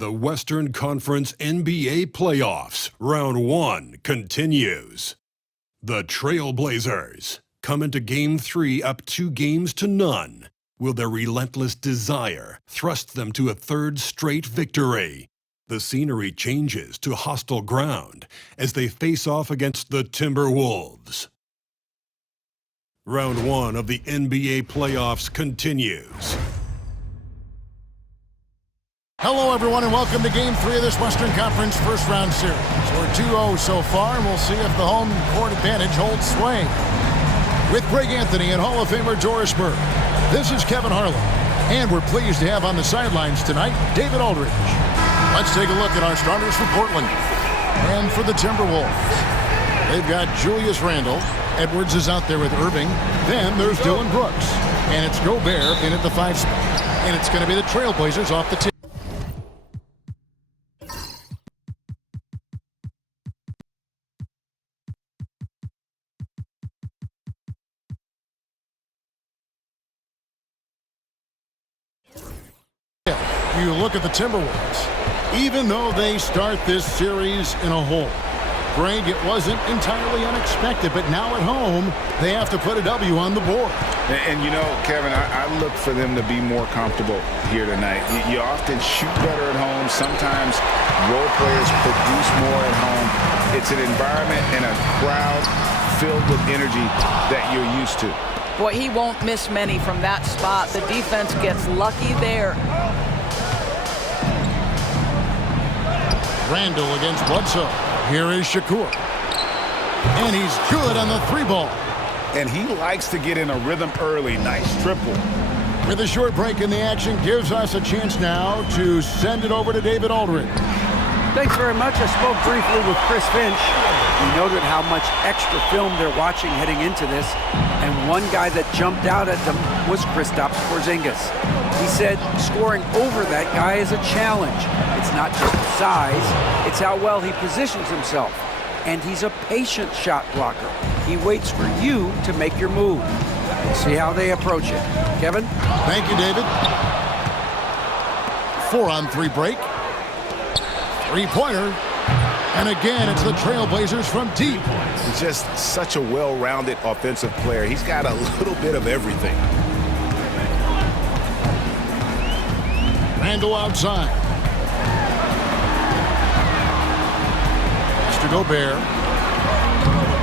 The Western Conference NBA Playoffs, Round 1 continues. The Trailblazers come into Game 3 up 2-0. Will their relentless desire thrust them to a third straight victory? The scenery changes to hostile ground as they face off against the Timberwolves. Round 1 of the NBA Playoffs continues. Hello, everyone, and welcome to Game 3 of this Western Conference first-round series. We're 2-0 so far, and we'll see if the home court advantage holds sway. With Greg Anthony and Hall of Famer Doris Burke, this is Kevin Harlan, and we're pleased to have on the sidelines tonight David Aldridge. Let's take a look at our starters for Portland. And for the Timberwolves, they've got Julius Randle. Edwards is out there with Irving. Then there's Dylan Brooks. And it's Gobert in at the 5 spot. And it's going to be the Trailblazers off the tip. You look at the Timberwolves. Even though they start this series in a hole, Greg, it wasn't entirely unexpected, but now at home, they have to put a W on the board. And you know, Kevin, I look for them to be more comfortable here tonight. You often shoot better at home. Sometimes role players produce more at home. It's an environment and a crowd filled with energy that you're used to. Boy, he won't miss many from that spot. The defense gets lucky there. Randle against Bledsoe. Here is Shakur. And he's good on the 3-ball. And he likes to get in a rhythm early. Nice triple. With a short break in the action, gives us a chance now to send it over to David Aldridge. Thanks very much. I spoke briefly with Chris Finch. He noted how much extra film they're watching heading into this. And one guy that jumped out at them was Kristaps Porzingis. He said scoring over that guy is a challenge. It's not just size, it's how well he positions himself. And he's a patient shot blocker. He waits for you to make your move. We'll see how they approach it. Kevin? Thank you, David. 4-on-3 break. 3-pointer. And again, it's the Trailblazers from deep. He's just such a well-rounded offensive player. He's got a little bit of everything. Randle outside. Mr. Gobert.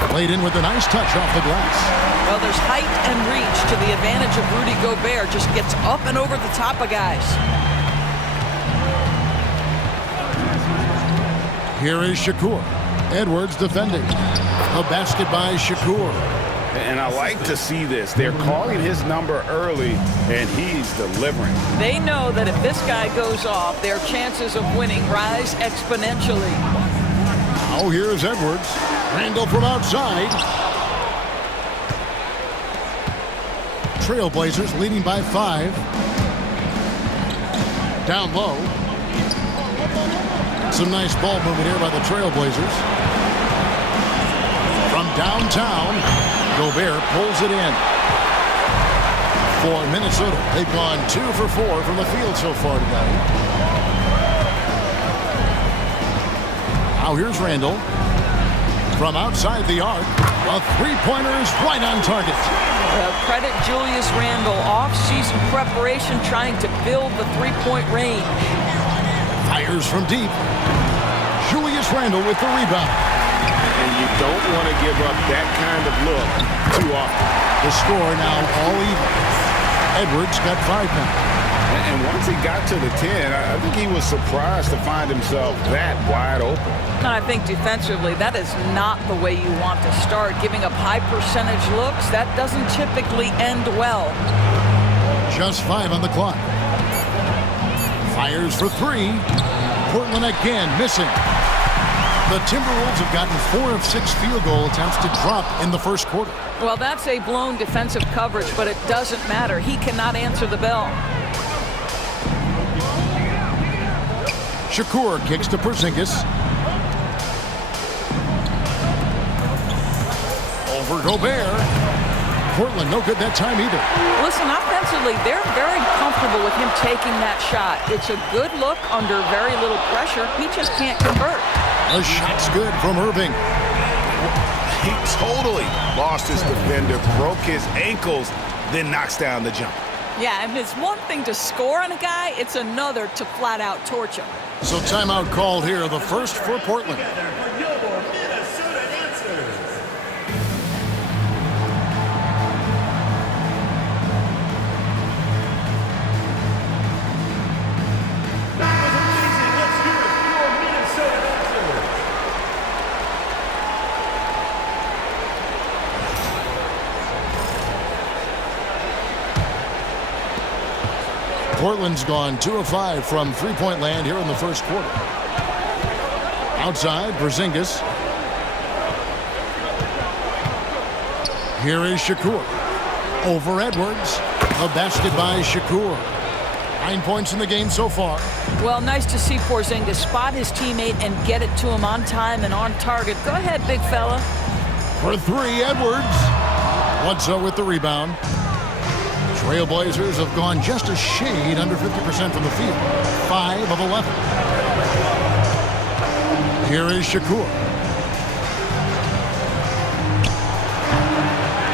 Played in with a nice touch off the glass. Well, there's height and reach to the advantage of Rudy Gobert. Just gets up and over the top of guys. Here is Shakur. Edwards defending. A basket by Shakur. And I like to see this. They're calling his number early, and he's delivering. They know that if this guy goes off, their chances of winning rise exponentially. Now here's Edwards. Randle from outside. Trailblazers leading by 5. Down low. Some nice ball movement here by the Trailblazers. From downtown, Gobert pulls it in. For Minnesota, they've gone 2 for 4 from the field so far tonight. Now here's Randle. From outside the arc, a 3-pointer is right on target. Credit Julius Randle. Off-season preparation trying to build the 3-point range. Fires from deep. Julius Randle with the rebound. And you don't want to give up that kind of look too often. The score now all even. Edwards got 5 now. And once he got to the 10, I think he was surprised to find himself that wide open. And I think defensively, that is not the way you want to start. Giving up high percentage looks, that doesn't typically end well. Just 5 on the clock. Fires for 3. Portland again missing. The Timberwolves have gotten 4 of 6 field goal attempts to drop in the first quarter. Well, that's a blown defensive coverage, but it doesn't matter. He cannot answer the bell. Shakur kicks to Porzingis. Over Gobert. Portland, no good that time either. Listen, offensively, they're very comfortable with him taking that shot. It's a good look under very little pressure. He just can't convert. The shot's good from Irving. He totally lost his defender, broke his ankles, then knocks down the jump. Yeah, and it's one thing to score on a guy, it's another to flat out torch him. So timeout called here, the first for Portland. Portland's gone 2 of 5 from three-point land here in the first quarter. Outside, Porzingis. Here is Shakur. Over Edwards. A basket by Shakur. 9 points in the game so far. Well, nice to see Porzingis spot his teammate and get it to him on time and on target. Go ahead, big fella. For three, Edwards. Bledsoe with the rebound. Trailblazers have gone just a shade under 50% from the field. 5 of 11. Here is Shakur.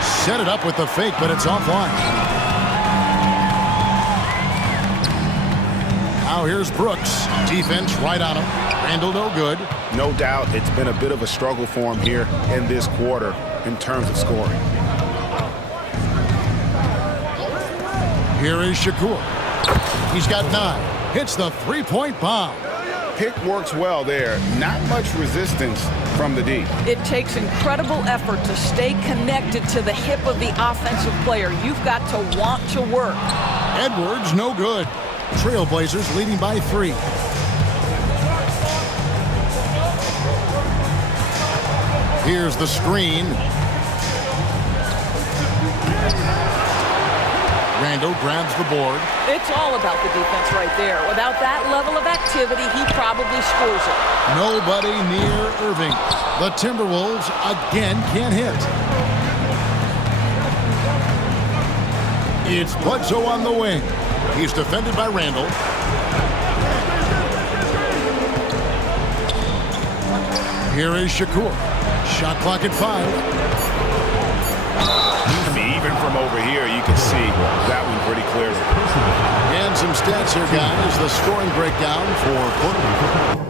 Set it up with the fake, but it's offline. Now here's Brooks. Defense right on him. Randall no good. No doubt it's been a bit of a struggle for him here in this quarter in terms of scoring. Here is Shakur. He's got 9. Hits the three-point bomb. Pick works well there. Not much resistance from the D. It takes incredible effort to stay connected to the hip of the offensive player. You've got to want to work. Edwards no good. Trailblazers leading by 3. Here's the screen. Randall grabs the board. It's all about the defense right there. Without that level of activity, he probably scores it. Nobody near Irving. The Timberwolves again can't hit. It's Bledsoe on the wing. He's defended by Randall. Here is Shakur. Shot clock at 5. Even from over here, you can see that one pretty clearly. And some stats here, guys. The scoring breakdown for Portland.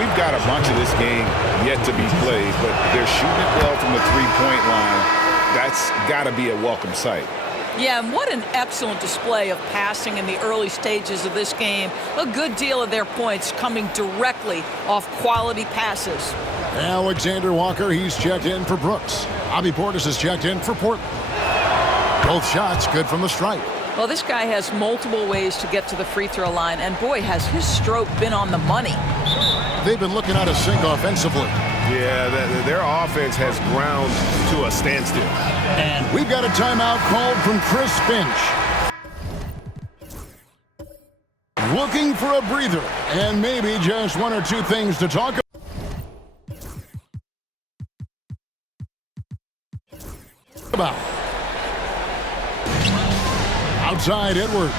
We've got a bunch of this game yet to be played, but they're shooting it well from the three-point line. That's got to be a welcome sight. Yeah, and what an excellent display of passing in the early stages of this game. A good deal of their points coming directly off quality passes. Alexander Walker, he's checked in for Brooks. Bobby Portis is checked in for Portland. Both shots good from the stripe. Well, this guy has multiple ways to get to the free throw line, and boy, has his stroke been on the money. They've been looking out of sync offensively. Yeah, their offense has ground to a standstill. And we've got a timeout called from Chris Finch. Looking for a breather, and maybe just one or two things to talk about. Outside Edwards.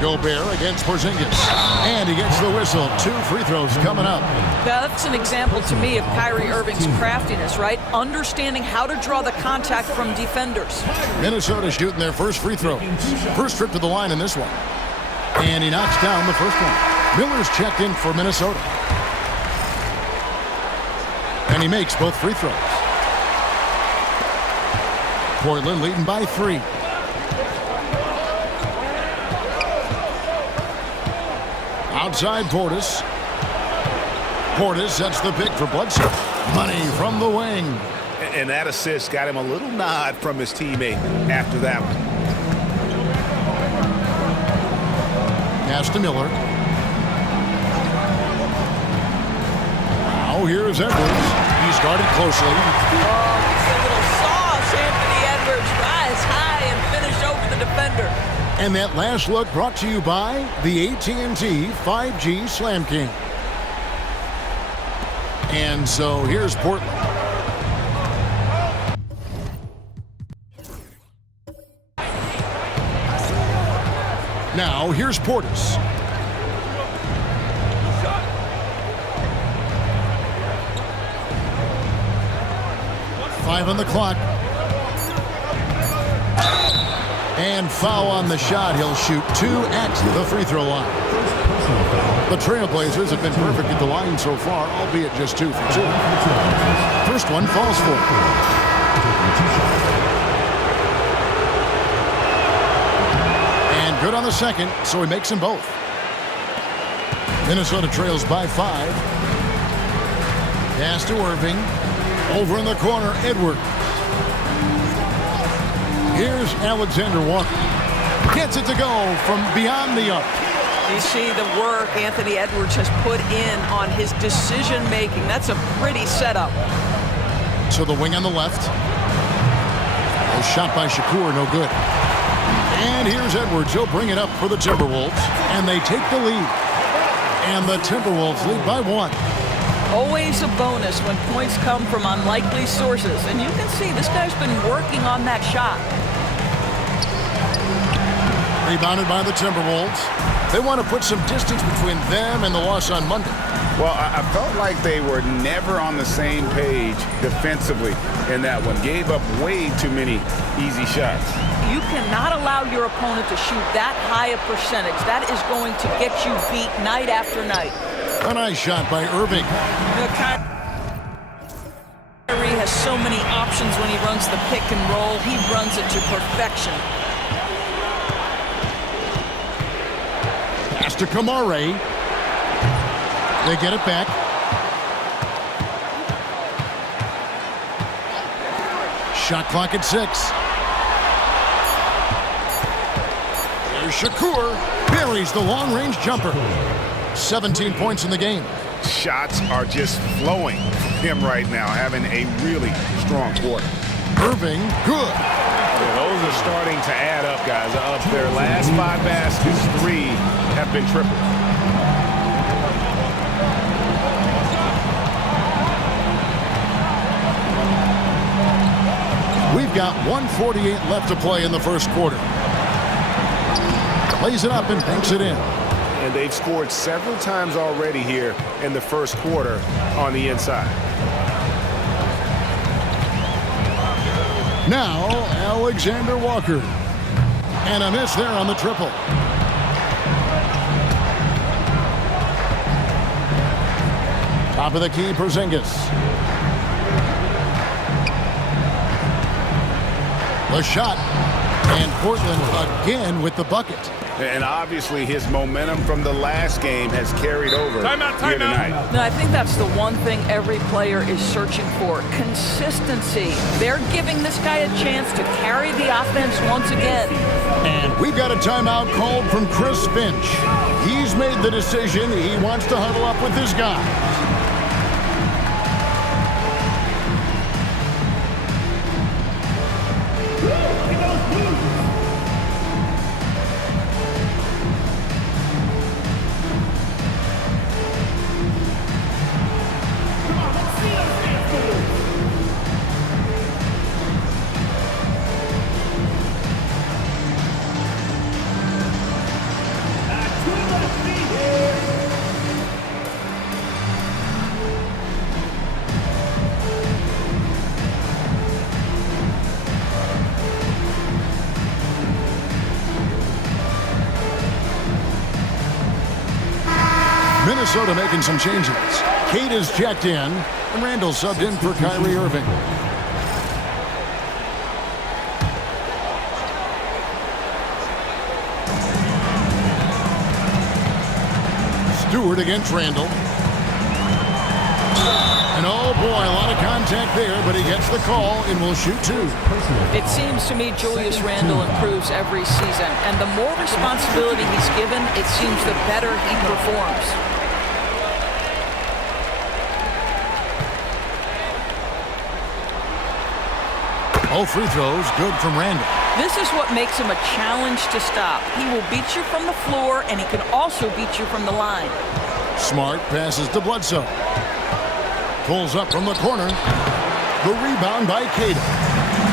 Gobert against Porzingis. And he gets the whistle. 2 free throws coming up. That's an example to me of Kyrie Irving's craftiness, right? Understanding how to draw the contact from defenders. Minnesota shooting their first free throw. First trip to the line in this one. And he knocks down the first one. Miller's checked in for Minnesota. And he makes both free throws. Portland leading by 3. Outside Portis. Portis sets the pick for Bledsoe. Money from the wing. And that assist got him a little nod from his teammate after that one. Pass to Miller. Now here's Edwards. He's guarded closely. Oh, it's a little sauce. Anthony Edwards rise high and finish over the defender. And that last look brought to you by the AT&T 5G Slam Cam. And so here's Portland. Now here's Portis. Five on the clock. And foul on the shot. He'll shoot 2 at the free throw line. The Trailblazers have been perfect at the line so far, albeit just 2 for 2. First one falls for. And good on the second, so he makes them both. Minnesota trails by 5. Pass to Irving. Over in the corner, Edwards. Here's Alexander Walker. Gets it to go from beyond the arc. You see the work Anthony Edwards has put in on his decision-making. That's a pretty setup. So the wing on the left. A shot by Shakur, no good. And here's Edwards. He'll bring it up for the Timberwolves. And they take the lead. And the Timberwolves lead by 1. Always a bonus when points come from unlikely sources. And you can see this guy's been working on that shot. Rebounded by the Timberwolves. They want to put some distance between them and the loss on Monday. Well, I felt like they were never on the same page defensively in that one. Gave up way too many easy shots. You cannot allow your opponent to shoot that high a percentage. That is going to get you beat night after night. A nice shot by Irving. Kyrie has so many options when he runs the pick and roll. He runs it to perfection. Pass to Kamare. They get it back. Shot clock at 6. There's Shakur. Buries the long-range jumper. 17 points in the game. Shots are just flowing from him right now, having a really strong quarter. Irving, good. Yeah, those are starting to add up, guys. Of their last 5 baskets, 3 have been triple. We've got 1:48 left to play in the first quarter. Plays it up and banks it in. And they've scored several times already here in the first quarter on the inside. Now, Alexander Walker. And a miss there on the triple. Top of the key, Porzingis. The shot. And Portland again with the bucket. And obviously his momentum from the last game has carried over here tonight. No, I think that's the one thing every player is searching for. Consistency. They're giving this guy a chance to carry the offense once again. And we've got a timeout called from Chris Finch. He's made the decision. He wants to huddle up with his guys. Minnesota making some changes. Kate is checked in, and Randall subbed in for Kyrie Irving. Stewart against Randall. And oh boy, a lot of contact there, but he gets the call and will shoot 2. It seems to me Julius Randle improves every season, and the more responsibility he's given, it seems the better he performs. All free throws good from Randall. This is what makes him a challenge to stop. He will beat you from the floor, and he can also beat you from the line. Smart passes to Bledsoe. Pulls up from the corner. The rebound by Cato.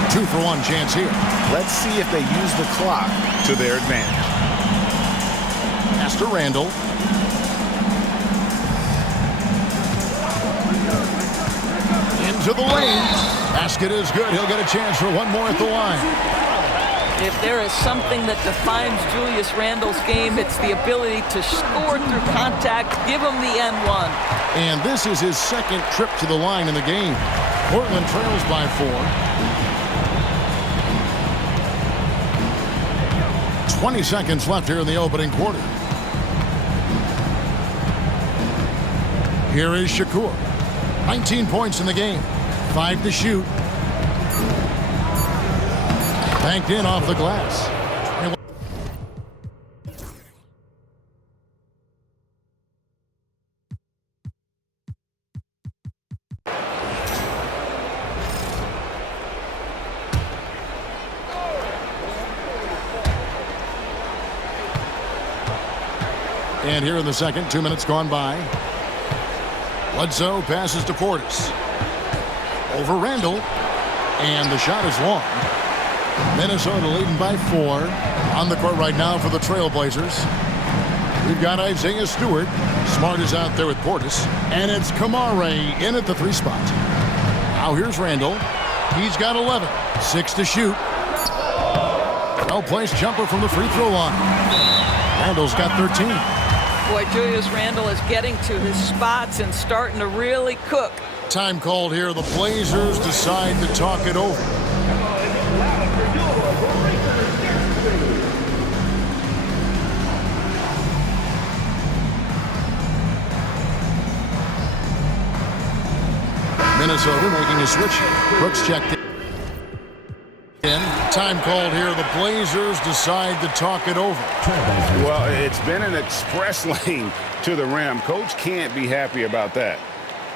2-for-1 chance here. Let's see if they use the clock to their advantage. Pass to Randall. Into the lane. Basket is good. He'll get a chance for one more at the line. If there is something that defines Julius Randle's game, it's the ability to score through contact. Give him the N1. And this is his second trip to the line in the game. Portland trails by 4. 20 seconds left here in the opening quarter. Here is Shakur. 19 points in the game. 5 to shoot. Banked in off the glass. And here in the second, 2 minutes gone by. Bledsoe passes to Portis. Over Randall. And the shot is long. Minnesota leading by 4. On the court right now for the Trailblazers. We've got Isaiah Stewart. Smart is out there with Portis. And it's Kamare in at the 3 spot. Now here's Randall. He's got 11. 6 to shoot. Well-placed jumper from the free throw line. Randall's got 13. Boy, Julius Randle is getting to his spots and starting to really cook. Time called here. The Blazers decide to talk it over. Minnesota making a switch. Brooks checked in. Time called here. The Blazers decide to talk it over. Well, it's been an express lane to the rim. Coach can't be happy about that.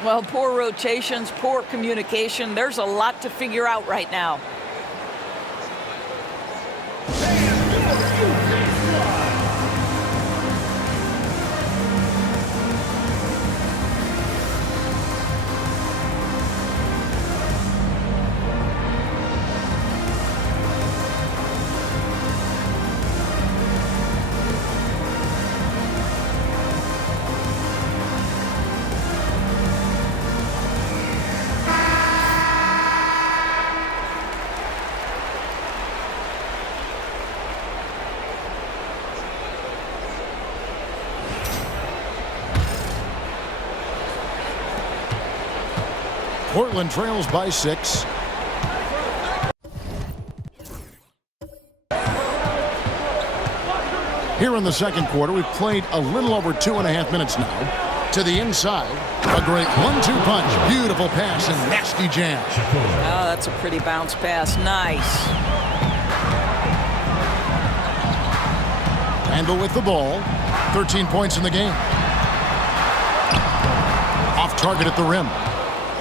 Well, poor rotations, poor communication. There's a lot to figure out right now. Portland trails by 6. Here in the second quarter, we've played a little over 2.5 minutes now. To the inside, a great 1-2 punch. Beautiful pass and nasty jam. Oh, that's a pretty bounce pass. Nice. Randall with the ball. 13 points in the game. Off target at the rim.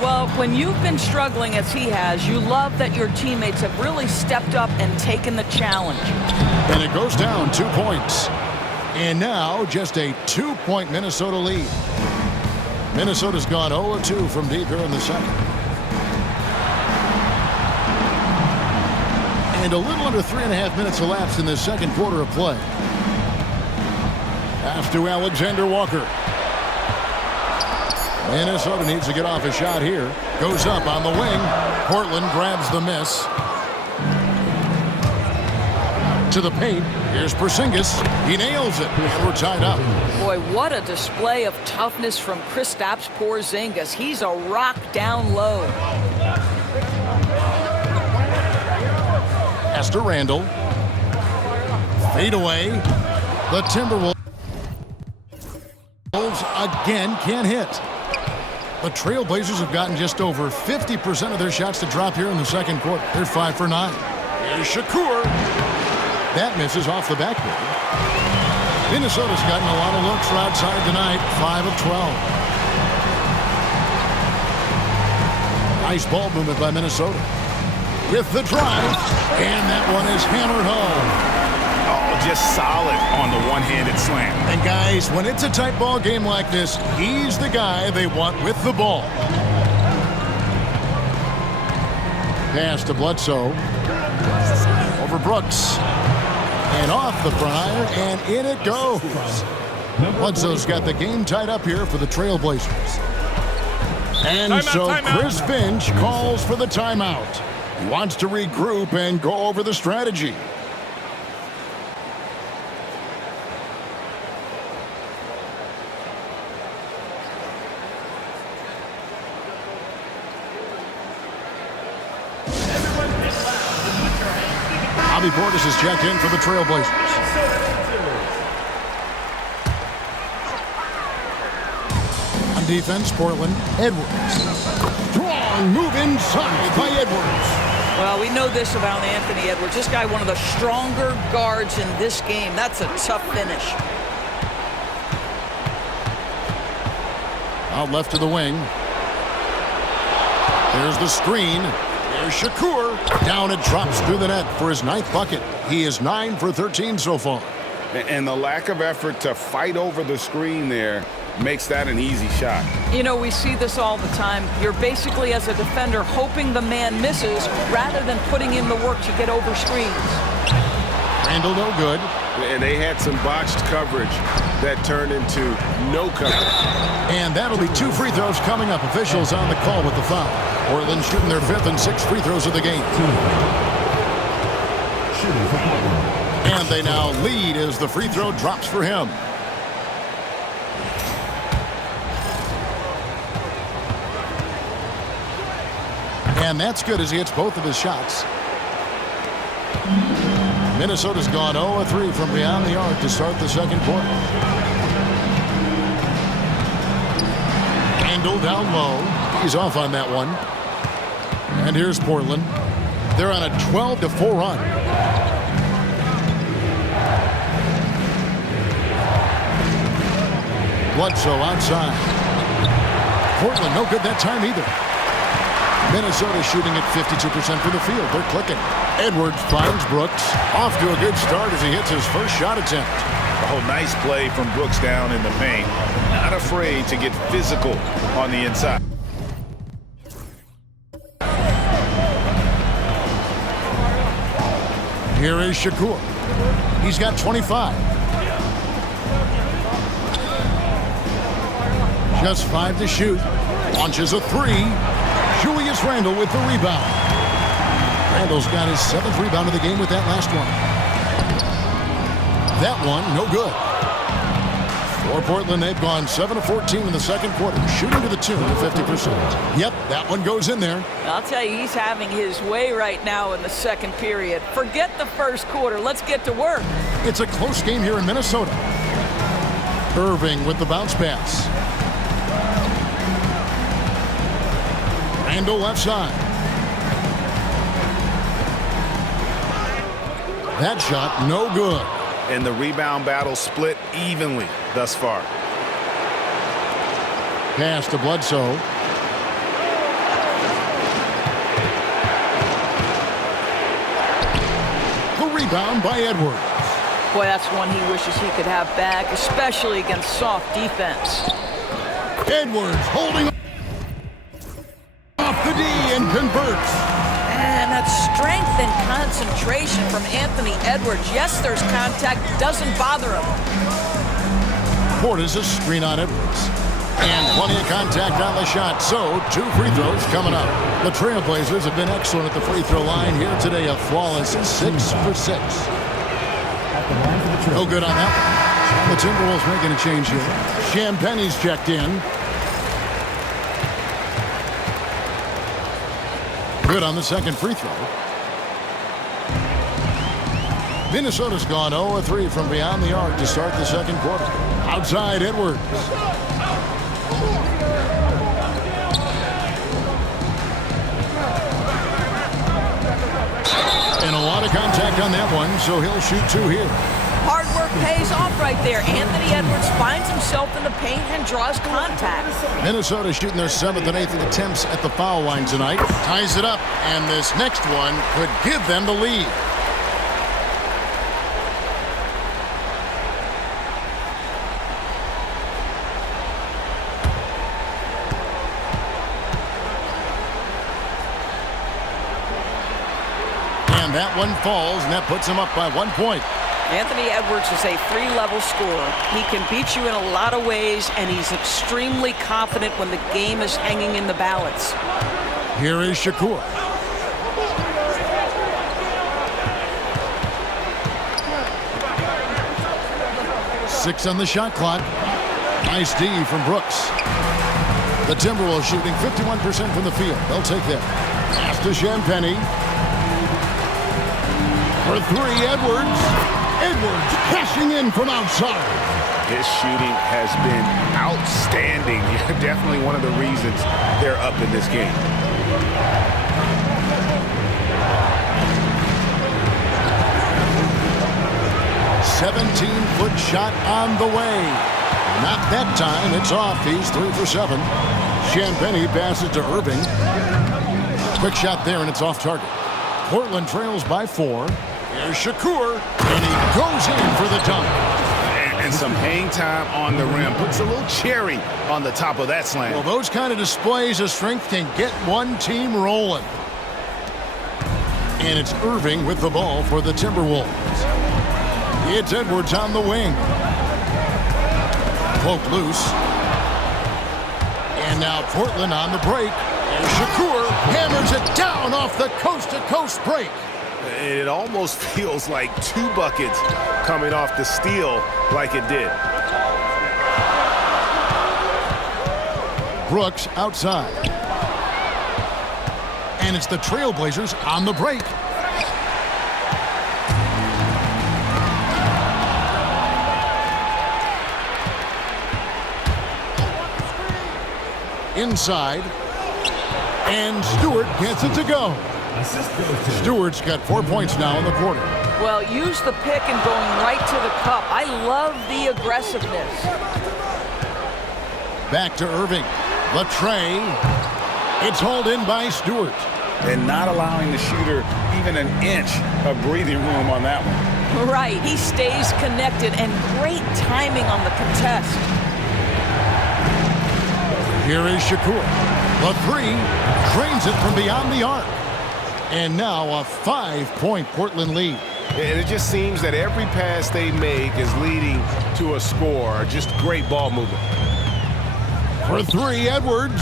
Well, when you've been struggling as he has, you love that your teammates have really stepped up and taken the challenge. And it goes down 2 points. And now just a 2-point Minnesota lead. Minnesota's gone 0-2 from deep here in the second. And a little under 3.5 minutes elapsed in this second quarter of play. Pass to Alexander Walker. Minnesota needs to get off a shot here. Goes up on the wing. Portland grabs the miss. To the paint. Here's Porzingis. He nails it. And we're tied up. Boy, what a display of toughness from Kristaps Porzingis. He's a rock down low. Pass to Randall. Fade away. The Timberwolves again can't hit. The Trailblazers have gotten just over 50% of their shots to drop here in the second quarter. They're 5 for 9. Here's Shakur. That misses off the backboard. Minnesota's gotten a lot of looks from outside tonight. 5 of 12. Nice ball movement by Minnesota. With the drive. And that one is hammered home. Just solid on the one-handed slam. And guys, when it's a tight ball game like this, he's the guy they want with the ball. Pass to Bledsoe. Over Brooks. And off the front iron, and in it goes. Bledsoe's got the game tied up here for the Trailblazers. And Chris Finch calls for the timeout. He wants to regroup and go over the strategy. Bobby Portis is checked in for the Trailblazers. On defense, Portland, Edwards. Strong move inside by Edwards. Well, we know this about Anthony Edwards. This guy, one of the stronger guards in this game. That's a tough finish. Out left to the wing. There's the screen. There's Shakur. Down it drops through the net for his 9th bucket. He is 9 for 13 so far. And the lack of effort to fight over the screen there makes that an easy shot. You know, we see this all the time. You're basically, as a defender, hoping the man misses rather than putting in the work to get over screens. Randall no good. And they had some botched coverage that turned into no coverage. And that'll be 2 free throws coming up. Officials on the call with the foul. Portland shooting their 5th and 6th free throws of the game. And they now lead as the free throw drops for him. And that's good as he hits both of his shots. Minnesota's gone 0-3 from beyond the arc to start the second quarter. Randall down low. He's off on that one. And here's Portland. They're on a 12-4 run. Bledsoe outside. Portland no good that time either. Minnesota shooting at 52% from the field. They're clicking. Edwards finds Brooks. Off to a good start as he hits his first shot attempt. Oh, nice play from Brooks down in the paint. Not afraid to get physical on the inside. Here is Shakur. He's got 25. Just 5 to shoot. Launches a 3. Julius Randle with the rebound. Randle's got his 7th rebound of the game with that last one. That one, no good. For Portland, they've gone 7 of 14 in the second quarter, shooting to the tune of 50%. Yep, that one goes in there. I'll tell you, he's having his way right now in the second period. Forget the first quarter. Let's get to work. It's a close game here in Minnesota. Irving with the bounce pass. Randle left side. That shot, no good. And the rebound battle split evenly thus far. Pass to Bledsoe. The rebound by Edwards. Boy, that's one he wishes he could have back, especially against soft defense. Edwards holding off the D and converts. And that strength and concentration from Anthony Edwards. Yes, there's contact. Doesn't bother him. Portis a screen on Edwards. And plenty of contact on the shot. So, 2 free throws coming up. The Trailblazers have been excellent at the free throw line here today. A flawless 6 for 6. No good on that one. The Timberwolves making a change here. Champagne's checked in. Good on the second free throw. Minnesota's gone 0-3 from beyond the arc to start the second quarter. Outside Edwards. And a lot of contact on that one, so he'll shoot 2 here. Hard work pays off right there. Anthony Edwards finds himself in the paint and draws contact. Minnesota shooting their 7th and 8th attempts at the foul line tonight. Ties it up, and this next one could give them the lead. that one falls, and that puts him up by 1 point. Anthony Edwards is a three-level scorer. He can beat you in a lot of ways, and he's extremely confident when the game is hanging in the balance. Here is Shakur. Six on the shot clock. Nice D from Brooks. The Timberwolves shooting 51% from the field. They'll take that. Pass to Champagnie. For three, Edwards. Edwards cashing in from outside. His shooting has been outstanding. Definitely one of the reasons they're up in this game. A 17-foot shot on the way. Not that time. It's off. He's 3 for 7. Champagnie passes to Irving. Quick shot there, and it's off target. Portland trails by 4. Here's Shakur, and he goes in for the dunk. And some hang time on the rim. Puts a little cherry on the top of that slam. Well, those kind of displays of strength can get one team rolling. And it's Irving with the ball for the Timberwolves. It's Edwards on the wing. Poked loose. And now Portland on the break. And Shakur hammers it down off the coast-to-coast break. It almost feels like 2 buckets coming off the steal like it did. Brooks outside. And it's the Trailblazers on the break. Inside. And Stewart gets it to go. Stewart's got 4 points now in the quarter. Well, use the pick and going right to the cup. I love the aggressiveness. Back to Irving. The tray. It's hauled in by Stewart. And not allowing the shooter even an inch of breathing room on that one. Right. He stays connected, and great timing on the contest. Here is Shakur. The three drains it from beyond the arc. And now a 5-point Portland lead. And it just seems that every pass they make is leading to a score. Just great ball movement. For three, Edwards.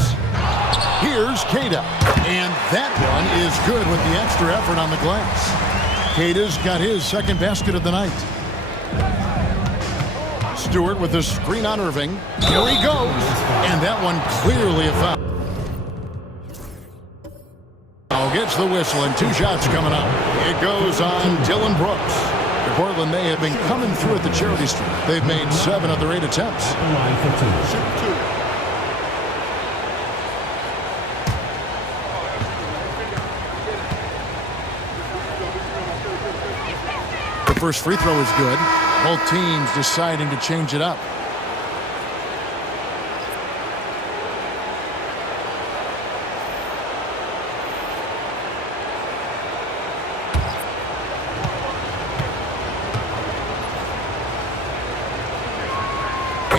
Here's Queta. And that one is good with the extra effort on the glass. Queta's got his second basket of the night. Stewart with the screen on Irving. Here he goes. And that one clearly a foul. Gets the whistle, and 2 shots coming up. It goes on Dillon Brooks. For Portland, they have been coming through at the charity streak. They've made 7 of their 8 attempts. The first free throw is good. Both teams deciding to change it up.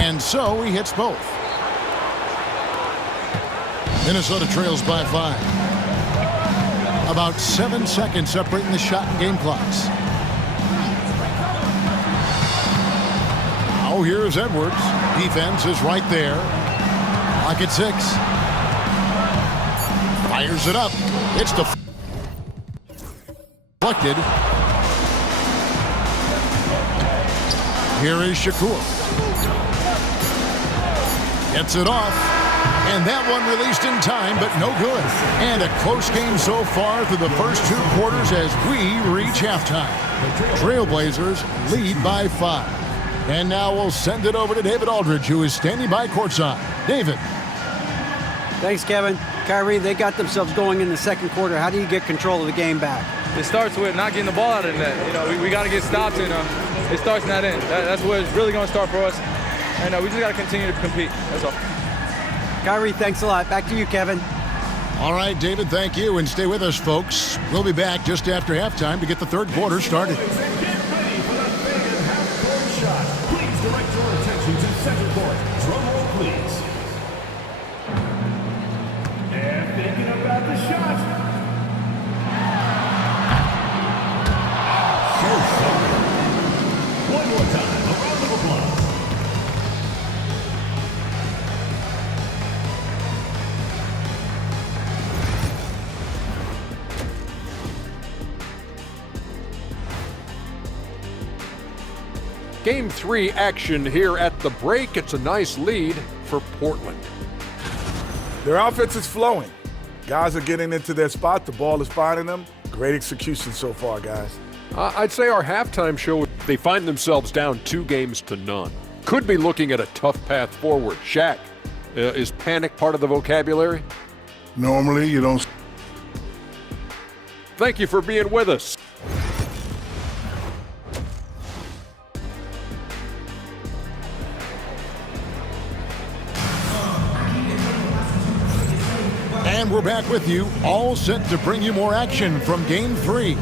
And so he hits both. Minnesota trails by 5. About 7 seconds separating the shot and game clocks. Now here's Edwards. Defense is right there. Clock at 6. Fires it up. It's deflected. Here is Shakur. Gets it off, and that one released in time, but no good. And a close game so far through the first 2 quarters as we reach halftime. Trailblazers lead by 5. And now we'll send it over to David Aldridge, who is standing by courtside. David. Thanks, Kevin. Kyrie, they got themselves going in the second quarter. How do you get control of the game back? It starts with not getting the ball out of the net. We got to get stops, and it starts in that end. That's where it's really going to start for us. And we just got to continue to compete. That's all. Kyrie, thanks a lot. Back to you, Kevin. All right, David, thank you. And stay with us, folks. We'll be back just after halftime to get the third quarter started. Please direct your attention to center court. Drum roll, please. And thinking about the shot. Game 3 action here at the break. It's a nice lead for Portland. Their offense is flowing. Guys are getting into their spot. The ball is finding them. Great execution so far, guys. I'd say our halftime show, they find themselves down 2-0. Could be looking at a tough path forward. Shaq, is panic part of the vocabulary? Normally, you don't. Thank you for being with us. And we're back with you, all set to bring you more action from Game 3.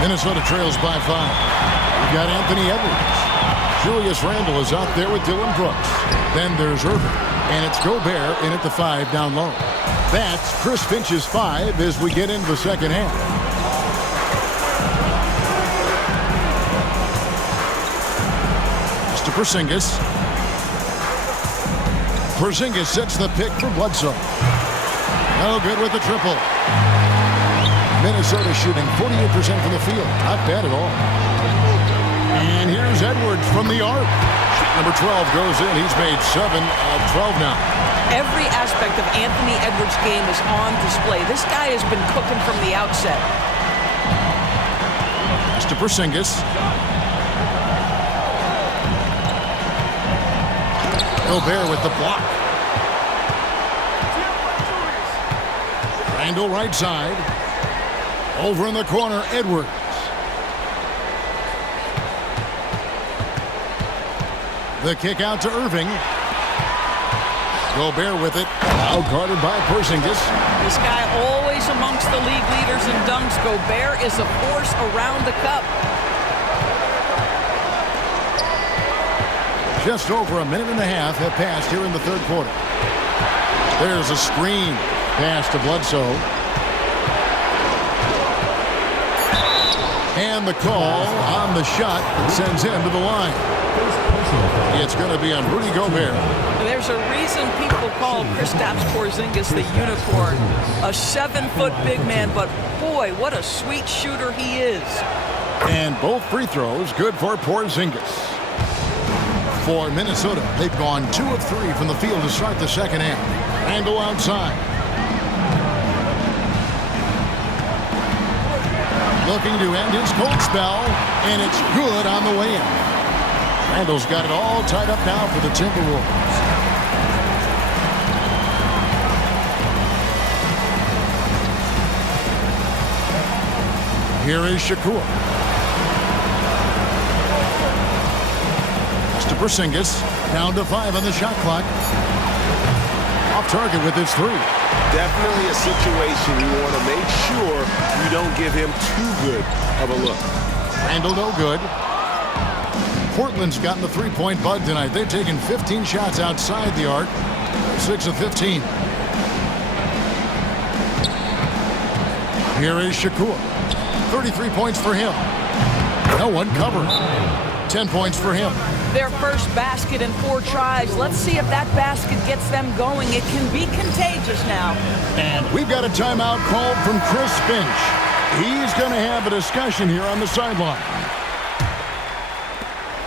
Minnesota trails by 5. We've got Anthony Edwards. Julius Randle is out there with Dylan Brooks. Then there's Irving. And it's Gobert in at the 5 down low. That's Chris Finch's 5 as we get into the second half. To Porzingis. Porzingis sets the pick for Bledsoe. No good with the triple. Minnesota shooting 48% from the field. Not bad at all. And here's Edwards from the arc. Shot number 12 goes in. He's made 7 of 12 now. Every aspect of Anthony Edwards' game is on display. This guy has been cooking from the outset. To Porzingis. Gobert with the block. Randle right side. Over in the corner, Edwards. The kick out to Irving. Gobert with it. Now guarded by Porzingis. This guy always amongst the league leaders in dunks. Gobert is a force around the cup. Just over a minute and a half have passed here in the third quarter. There's a screen pass to Bledsoe. And the call on the shot sends him to the line. It's going to be on Rudy Gobert. There's a reason people call Kristaps Porzingis the unicorn. A 7-foot big man, but boy, what a sweet shooter he is. And both free throws good for Porzingis. For Minnesota, they've gone 2 of 3 from the field to start the second half. Randle outside. Looking to end his cold spell, and it's good on the way in. Randle's got it all tied up now for the Timberwolves. Here is Shakur. To Porzingis, down to 5 on the shot clock. Off target with his 3. Definitely a situation you want to make sure you don't give him too good of a look. Randle no good. Portland's gotten the three-point bug tonight. They've taken 15 shots outside the arc. 6 of 15. Here is Shakur. 33 points for him. No one covered. 10 points for him. Their first basket in 4 tries. Let's see if that basket gets them going. It can be contagious now. And we've got a timeout called from Chris Finch. He's going to have a discussion here on the sideline.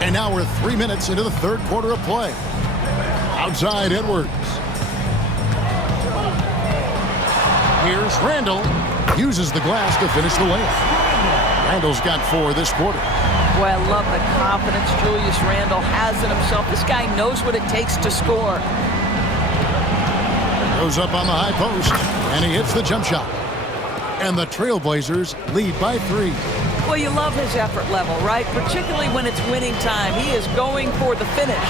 And now we're 3 minutes into the third quarter of play. Outside Edwards. Here's Randle. Uses the glass to finish the layup. Randle's got 4 this quarter. Boy, I love the confidence Julius Randle has in himself. This guy knows what it takes to score. Goes up on the high post, and he hits the jump shot. And the Trailblazers lead by 3. Well, you love his effort level, right? Particularly when it's winning time. He is going for the finish.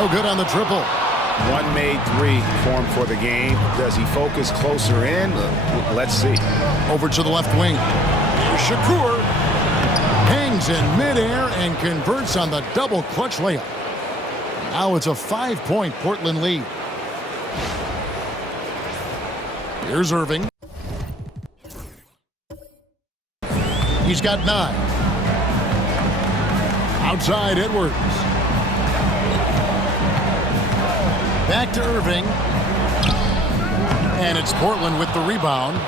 No good on the triple. One made 3 formed for the game. Does he focus closer in? Let's see. Over to the left wing. Here's Shakur. Hangs in midair and converts on the double clutch layup. Now it's a 5-point Portland lead. Here's Irving. He's got 9. Outside Edwards. Back to Irving. And it's Portland with the rebound.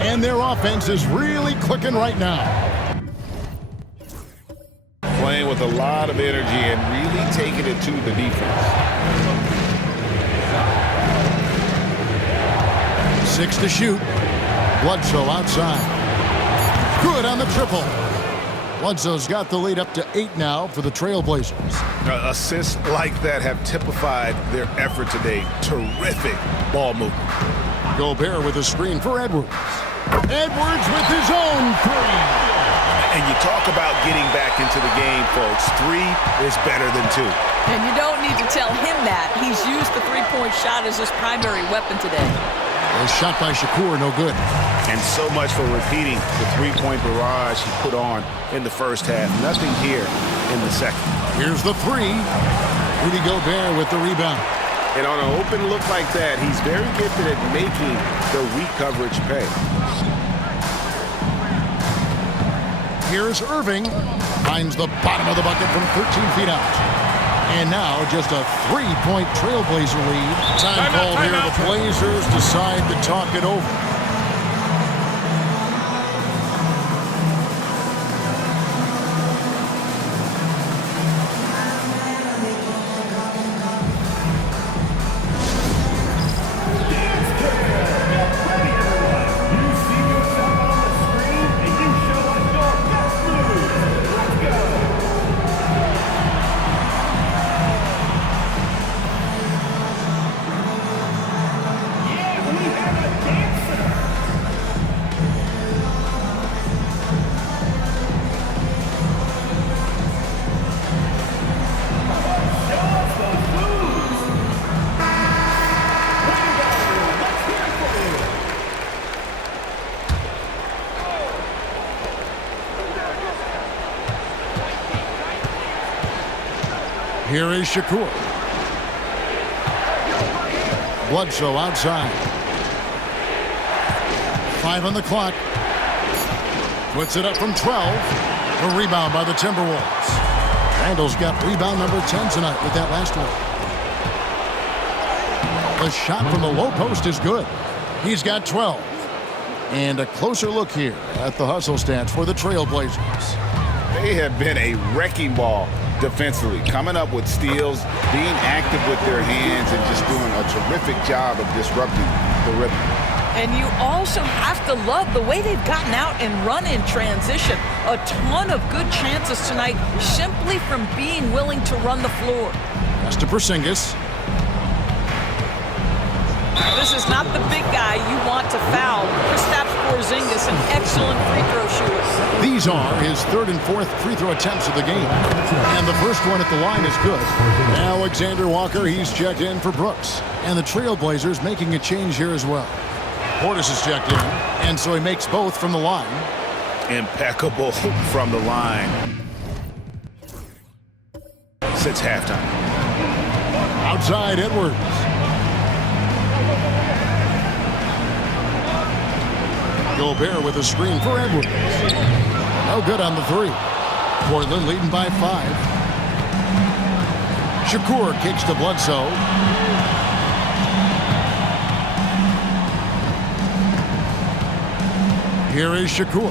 And their offense is really clicking right now. Playing with a lot of energy and really taking it to the defense. 6 to shoot. Bledsoe outside. Good on the triple. Bledsoe's got the lead up to 8 now for the Trailblazers. Assists like that have typified their effort today. Terrific ball movement. Gobert with a screen for Edwards. Edwards with his own 3. And you talk about getting back into the game, folks. 3 is better than 2. And you don't need to tell him that. He's used the three-point shot as his primary weapon today. A shot by Shakur, no good. And so much for repeating the three-point barrage he put on in the first half. Nothing here in the second. Here's the 3. Rudy Gobert with the rebound. And on an open look like that, he's very gifted at making the weak coverage pay. Here's Irving. Finds the bottom of the bucket from 13 feet out. And now just a 3-point Trailblazer lead. Time called here. The Blazers decide to talk it over. Here is Shakur. Bledsoe outside. 5 on the clock. Puts it up from 12. A rebound by the Timberwolves. Randall's got rebound number 10 tonight with that last one. The shot from the low post is good. He's got 12. And a closer look here at the hustle stats for the Trailblazers. They have been a wrecking ball defensively, coming up with steals, being active with their hands, and just doing a terrific job of disrupting the rhythm. And you also have to love the way they've gotten out and run in transition. A ton of good chances tonight simply from being willing to run the floor. Pass to Porzingis. This is not the big guy you want to foul. Kristaps Porzingis, an excellent free throw shooter. These are his 3rd and 4th free throw attempts of the game. And the first one at the line is good. Alexander Walker, he's checked in for Brooks. And the Trailblazers making a change here as well. Portis is checked in, and so he makes both from the line. Impeccable from the line. Since halftime. Outside Edwards. Gobert with a screen for Edwards. No good on the 3. Portland leading by 5. Shakur kicks to Bledsoe. Here is Shakur.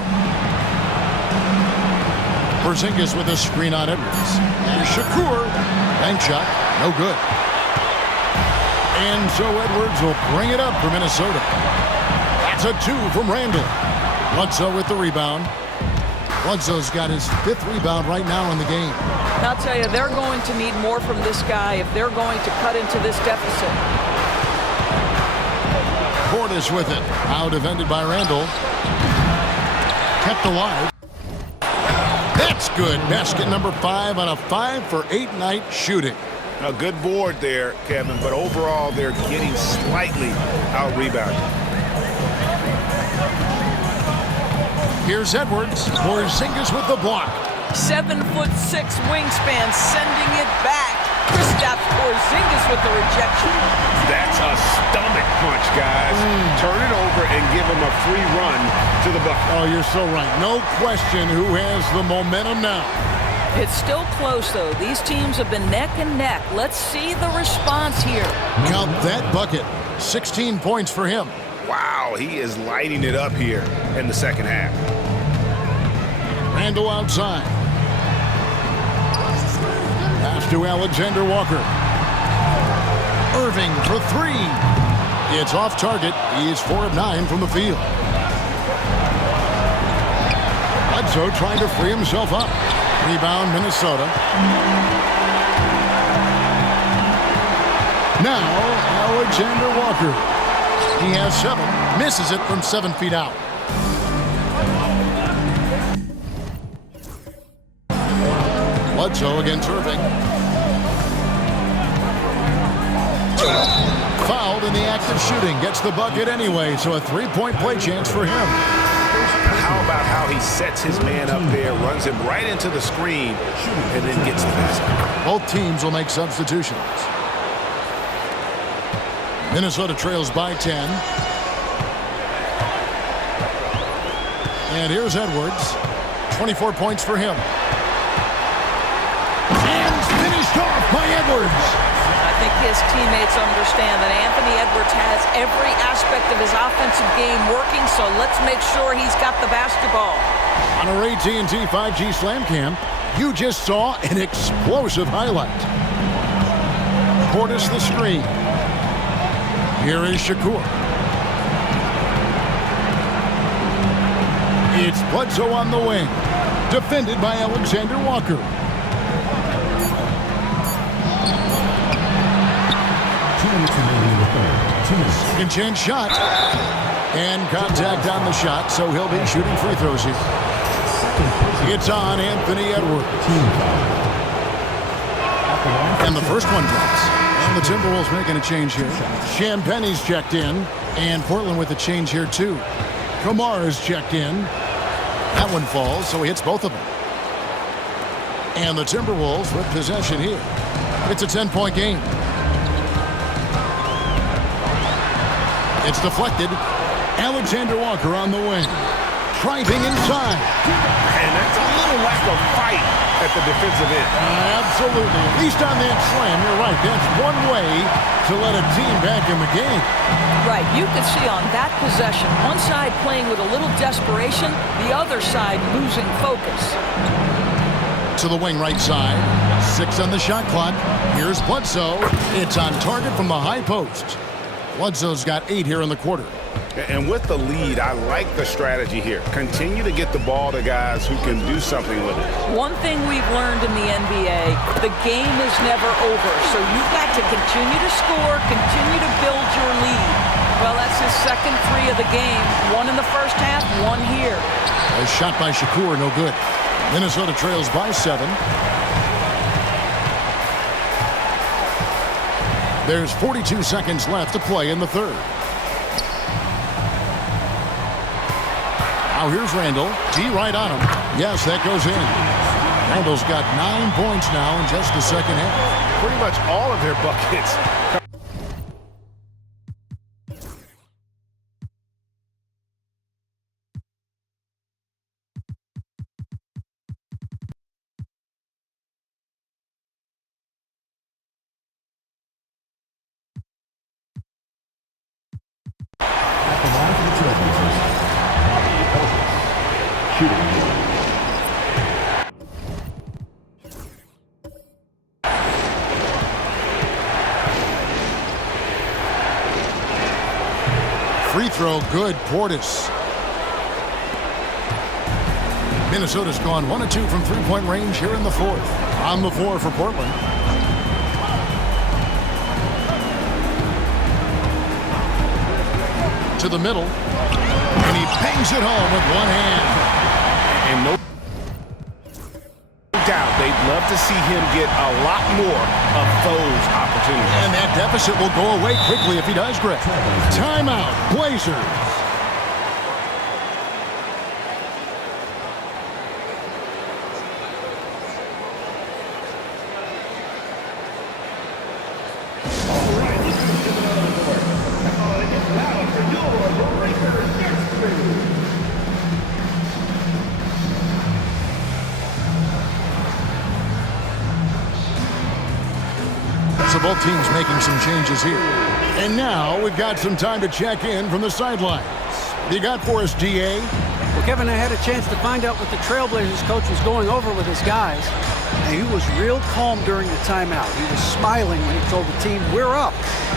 Porzingis with a screen on Edwards. And Shakur, bank shot, no good. And so Edwards will bring it up for Minnesota. That's a 2 from Randall. Bledsoe with the rebound. Bledsoe's got his 5th rebound right now in the game. I'll tell you, they're going to need more from this guy if they're going to cut into this deficit. Portis with it. Now defended by Randall. Kept alive. That's good. Basket number 5 on a 5 for 8 night shooting. A good board there, Kevin, but overall they're getting slightly out-rebounded. Here's Edwards. Porzingis with the block. 7'6" wingspan, sending it back. Kristaps Porzingis with the rejection. That's a stomach punch, guys. Turn it over and give him a free run to the bucket. Oh, you're so right. No question who has the momentum now. It's still close, though. These teams have been neck and neck. Let's see the response here. Count that bucket. 16 points for him. Wow, He is lighting it up here in the second half. Randall outside. Pass to Alexander Walker. Irving for three. It's off target. He's 4 of 9 from the field. Bledsoe trying to free himself up. Rebound, Minnesota. Now, Alexander Walker. He has 7. Misses it from 7 feet out. Bledsoe against Irving. Fouled in the act of shooting. Gets the bucket anyway, so a 3-point play chance for him. How about how he sets his man up there, runs him right into the screen, and then gets the basket. Both teams will make substitutions. Minnesota trails by 10. And here's Edwards. 24 points for him. And finished off by Edwards. I think his teammates understand that Anthony Edwards has every aspect of his offensive game working, so let's make sure he's got the basketball. On our AT&T 5G Slam Cam, you just saw an explosive highlight. Portis the screen. Here is Shakur. It's Bledsoe on the wing. Defended by Alexander Walker. Second chance shot. And contact on the shot, so he'll be shooting free throws here. It's on Anthony Edwards. And the first one drops. And the Timberwolves making a change here. Champagne's checked in. And Portland with a change here too. Kamara's checked in. That one falls, so he hits both of them. And the Timberwolves with possession here. It's a 10-point game. It's deflected. Alexander Walker on the wing. Driving inside. And that's a little lack of fight at the defensive end. Absolutely. At least on that slam, you're right. That's one way to let a team back in the game. Right. You could see on that possession, one side playing with a little desperation, the other side losing focus. To the wing right side. 6 on the shot clock. Here's Bledsoe. It's on target from the high post. Bledsoe's got 8 here in the quarter. And with the lead, I like the strategy here. Continue to get the ball to guys who can do something with it. One thing we've learned in the NBA, the game is never over. So you've got to continue to score, continue to build your lead. Well, that's his second 3 of the game. 1 in the first half, 1 here. A shot by Shakur, no good. Minnesota trails by 7. There's 42 seconds left to play in the third. Now here's Randall. G right on him. Yes, that goes in. Randall's got 9 points now in just the second half. Pretty much all of their buckets. Free throw, good. Portis. Minnesota's gone 1 of 2 from three-point range here in the fourth. On the floor for Portland. To the middle. And he bangs it home with one hand. And no doubt they'd love to see him get a lot more of those opportunities. And that deficit will go away quickly if he does, Greg. Timeout, Blazers. So both teams making some changes here. And now we've got some time to check in from the sidelines. You got for us, DA? Well, Kevin, I had a chance to find out what the Trailblazers coach was going over with his guys, and he was real calm during the timeout. He was smiling when he told the team, we're up.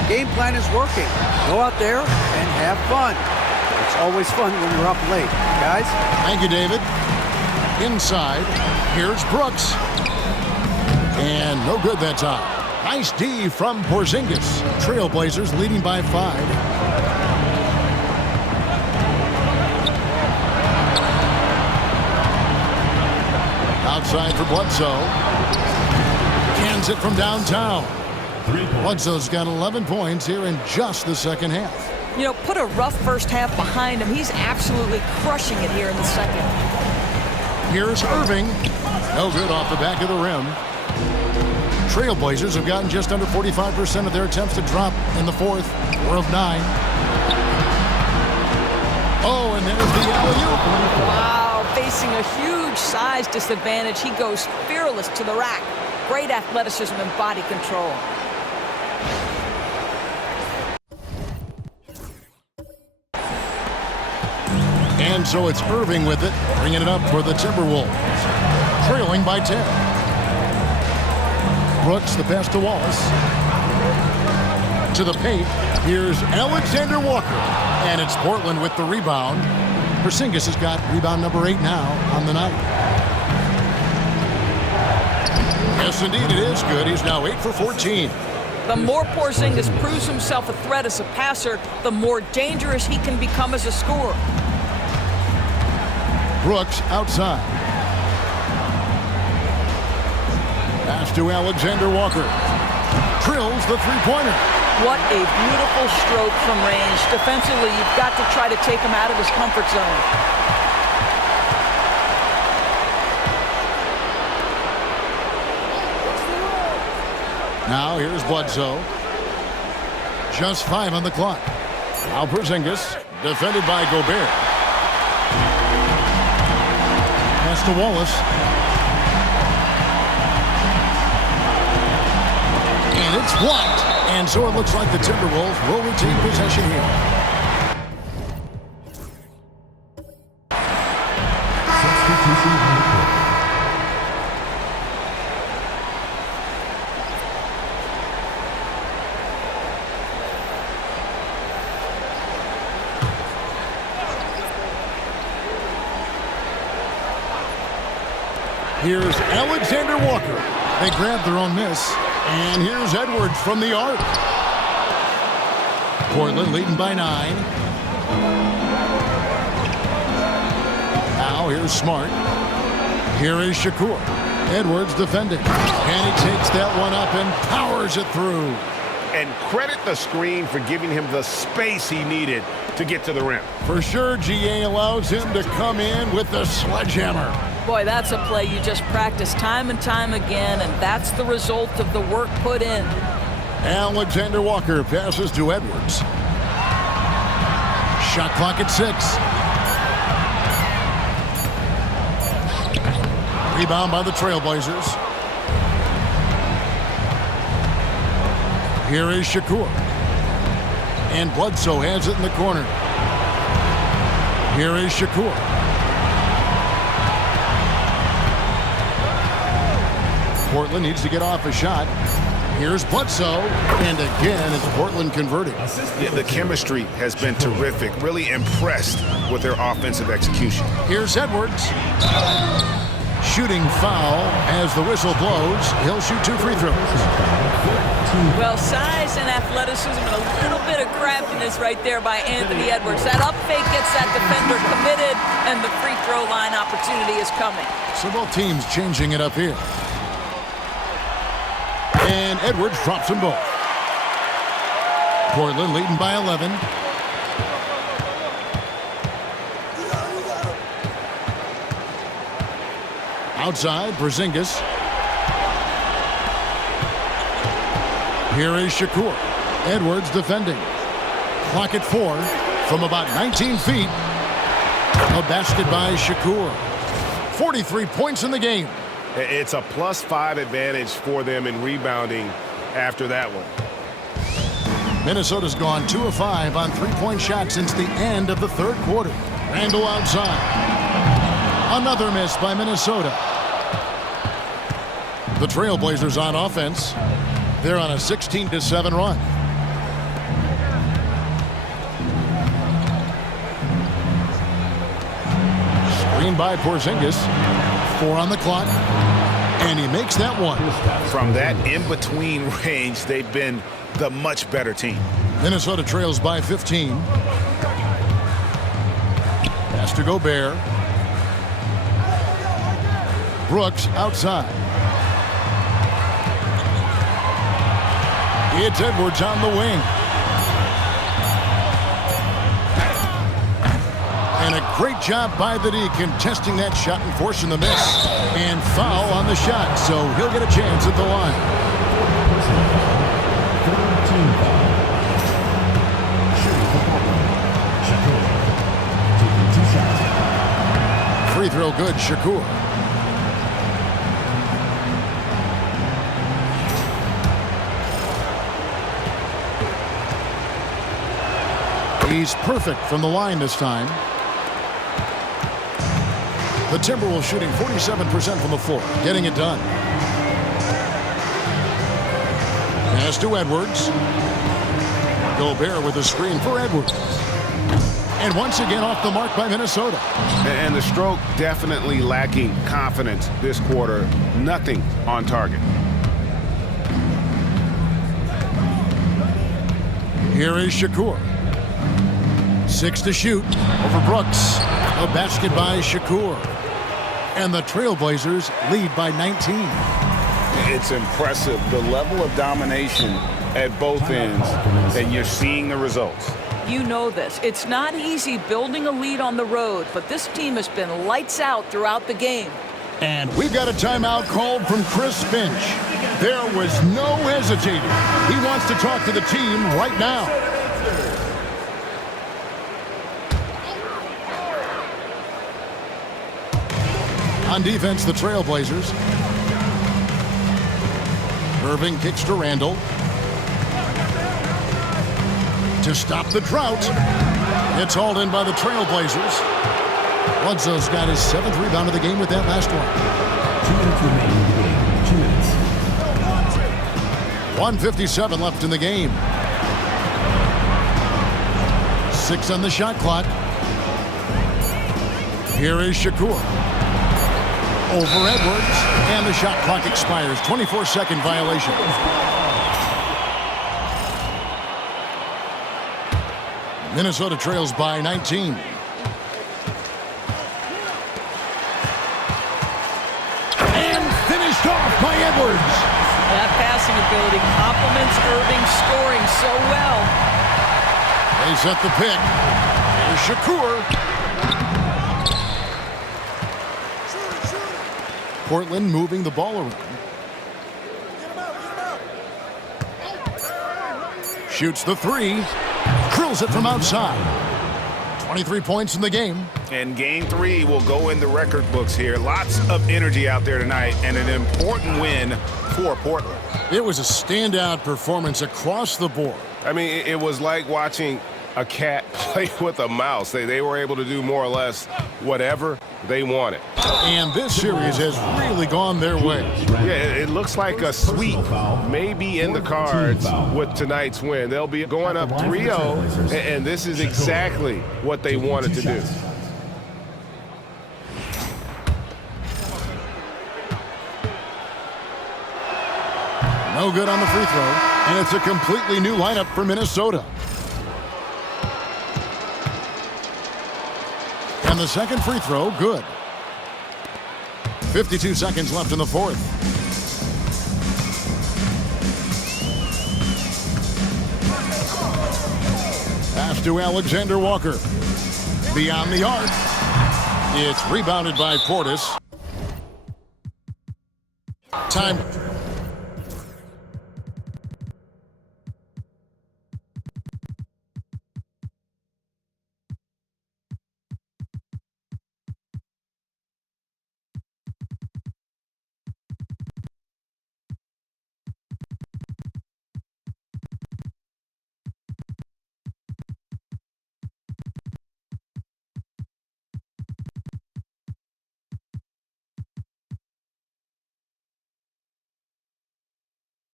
Game plan is working. Go out there and have fun. It's always fun when you're up late, guys. Thank you, David. Inside, here's Brooks. And no good that time. Nice D from Porzingis. Trailblazers leading by 5. Outside for Bledsoe. Cans it from downtown. Bledsoe's got 11 points here in just the second half. You know, put a rough first half behind him. He's absolutely crushing it here in the second. Here's Irving. No good off the back of the rim. Trailblazers have gotten just under 45% of their attempts to drop in the fourth. 4 of 9. Oh, and there's the alley-oop. Wow, facing a huge size disadvantage. He goes fearless to the rack. Great athleticism and body control. And so it's Irving with it, bringing it up for the Timberwolves. Trailing by 10. Brooks, the pass to Wallace. To the paint. Here's Alexander Walker. And it's Portland with the rebound. Porzingis has got rebound number 8 now on the night. Yes, indeed, it is good. He's now 8 for 14. The more Porzingis proves himself a threat as a passer, the more dangerous he can become as a scorer. Brooks outside. Pass to Alexander Walker. Drills the three-pointer. What a beautiful stroke from range. Defensively, you've got to try to take him out of his comfort zone. Now here's Bledsoe. Just 5 on the clock. Now Porzingis, defended by Gobert. Pass to Wallace. And it's blocked. And so it looks like the Timberwolves will retain possession here. Here's Alexander Walker. They grab their own miss. And here's Edwards from the arc. Portland leading by 9. Now here's Smart. Here is Shakur. Edwards defending. And he takes that one up and powers it through. And credit the screen for giving him the space he needed to get to the rim. For sure, GA allows him to come in with the sledgehammer. Boy, that's a play you just practice time and time again, and that's the result of the work put in. Alexander Walker passes to Edwards. Shot clock at 6. Rebound by the Trailblazers. Here is Shakur. And Bledsoe has it in the corner. Here is Shakur. Portland needs to get off a shot. Here's Bledsoe, and again, it's Portland converting. Yeah, the chemistry has been terrific. Really impressed with their offensive execution. Here's Edwards. Shooting foul as the whistle blows. He'll shoot 2 free throws. Well, size and athleticism and a little bit of craftiness right there by Anthony Edwards. That up fake gets that defender committed, and the free throw line opportunity is coming. So both teams changing it up here. And Edwards drops them both. Portland leading by 11. Outside, Porzingis. Here is Shakur. Edwards defending. Clock at 4 from about 19 feet. A basket by Shakur. 43 points in the game. It's a +5 advantage for them in rebounding after that one. Minnesota's gone 2 of 5 on three-point shots since the end of the third quarter. Randall outside. Another miss by Minnesota. The Trailblazers on offense. They're on a 16-7 run. Screen by Porzingis. 4 on the clock. And he makes that one. From that in-between range, they've been the much better team. Minnesota trails by 15. Pass to Gobert. Brooks outside. It's Edwards on the wing. And a great job by the D contesting that shot and forcing the miss. And foul on the shot, so he'll get a chance at the line. Free throw good, Shakur. He's perfect from the line this time. The Timberwolves shooting 47% from the floor, getting it done. Pass to Edwards. Gobert with a screen for Edwards. And once again off the mark by Minnesota. And the stroke definitely lacking confidence this quarter. Nothing on target. Here is Shakur. 6 to shoot over Brooks. A basket by Shakur. And the Trailblazers lead by 19. It's impressive, the level of domination at both ends, and you're seeing the results. You know this. It's not easy building a lead on the road, but this team has been lights out throughout the game. And we've got a timeout called from Chris Finch. There was no hesitating. He wants to talk to the team right now. On defense, the Trailblazers. Irving kicks to Randall. To stop the drought. It's hauled in by the Trailblazers. Bledsoe's got his 7th rebound of the game with that last one. 2 minutes remaining in the game. 2 minutes. 1:57 left in the game. 6 on the shot clock. Here is Shakur. Over Edwards. And the shot clock expires. 24-second violation. Minnesota trails by 19. And finished off by Edwards. That passing ability complements Irving's scoring so well. They set the pick. Here's Shakur. Portland moving the ball around. Shoots the 3. Drills it from outside. 23 points in the game. And game 3 will go in the record books here. Lots of energy out there tonight and an important win for Portland. It was a standout performance across the board. I mean, it was like watching a cat play with a mouse. They were able to do more or less whatever they wanted. And this series has really gone their way. Yeah, it looks like a sweep may be in the cards with tonight's win. They'll be going up 3-0, and this is exactly what they wanted to do. No good on the free throw, and it's a completely new lineup for Minnesota. And the second free throw, good. 52 seconds left in the fourth. Pass to Alexander Walker. Beyond the arc. It's rebounded by Portis. Time